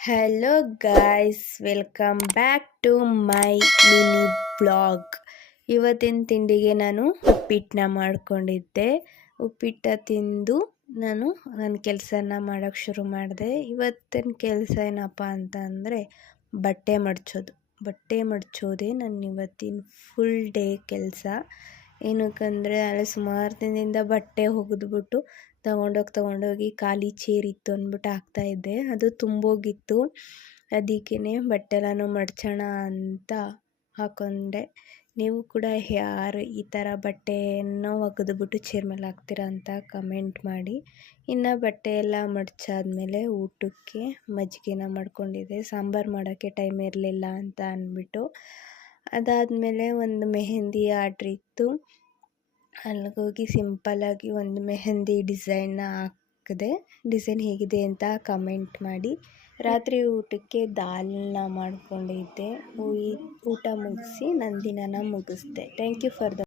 Hello guys, welcome back to my mini blog. ಇವತ್ತಿನ ತಿಂಡಿಗೆ ನಾನು ಉಪ್ಪಿಟ್ಟನ್ನ ಮಾಡ್ಕೊಂಡಿದ್ದೆ. ಉಪ್ಪಿಟ್ಟ ತಿಂದು ನಾನು ನನ್ನ ಕೆಲಸನ ಮಾಡೋಕ್ಕೆ ಶುರು ಮಾಡಿದೆ. ಇವತ್ತಿನ ಕೆಲಸ ಏನಪ್ಪ ಅಂತಂದರೆ ಬಟ್ಟೆ ಮಡಚೋದೇ ನನ್ನ ಇವತ್ತಿನ ಫುಲ್ ಡೇ ಕೆಲಸ. ಏನಕ್ಕಂದರೆ ಅಲ್ಲಿ ಸುಮಾರು ದಿನದಿಂದ ಬಟ್ಟೆ ಒಗೆದ್ಬಿಟ್ಟು ತಗೊಂಡೋಗಿ ಖಾಲಿ ಚೇರ್ ಇತ್ತು ಅಂದ್ಬಿಟ್ಟು ಹಾಕ್ತಾಯಿದ್ದೆ. ಅದು ತುಂಬೋಗಿತ್ತು. ಅದಕ್ಕೇ ಬಟ್ಟೆ ಎಲ್ಲನೂ ಮಡ್ಚೋಣ ಅಂತ ಹಾಕ್ಕೊಂಡೆ. ನೀವು ಕೂಡ ಯಾರು ಈ ಥರ ಬಟ್ಟೆಯನ್ನು ಒಗೆದ್ಬಿಟ್ಟು ಚೇರ್ ಮೇಲೆ ಹಾಕ್ತೀರಾ ಅಂತ ಕಮೆಂಟ್ ಮಾಡಿ. ಇನ್ನು ಬಟ್ಟೆ ಎಲ್ಲ ಮಡ್ಚಾದ್ಮೇಲೆ ಊಟಕ್ಕೆ ಮಜ್ಜಿಗೆನ ಮಾಡ್ಕೊಂಡಿದ್ದೆ. ಸಾಂಬಾರು ಮಾಡೋಕ್ಕೆ ಟೈಮ್ ಇರಲಿಲ್ಲ ಅಂತ ಅಂದ್ಬಿಟ್ಟು. ಅದಾದಮೇಲೆ ಒಂದು ಮೆಹಂದಿ ಆರ್ಡ್ರ್ ಇತ್ತು. ಅಲ್ಲಿಗೋಗಿ ಸಿಂಪಲ್ಲಾಗಿ ಒಂದು ಮೆಹಂದಿ ಡಿಸೈನ್ನ ಹಾಕಿದೆ. ಡಿಸೈನ್ ಹೇಗಿದೆ ಅಂತ ಕಮೆಂಟ್ ಮಾಡಿ. ರಾತ್ರಿ ಊಟಕ್ಕೆ ದಾಲ್ನ ಮಾಡ್ಕೊಂಡಿದ್ದೆ. ಊಟ ಮುಗಿಸಿ ನನ್ನ ದಿನನ ಮುಗಿಸ್ದೆ. Thank you for the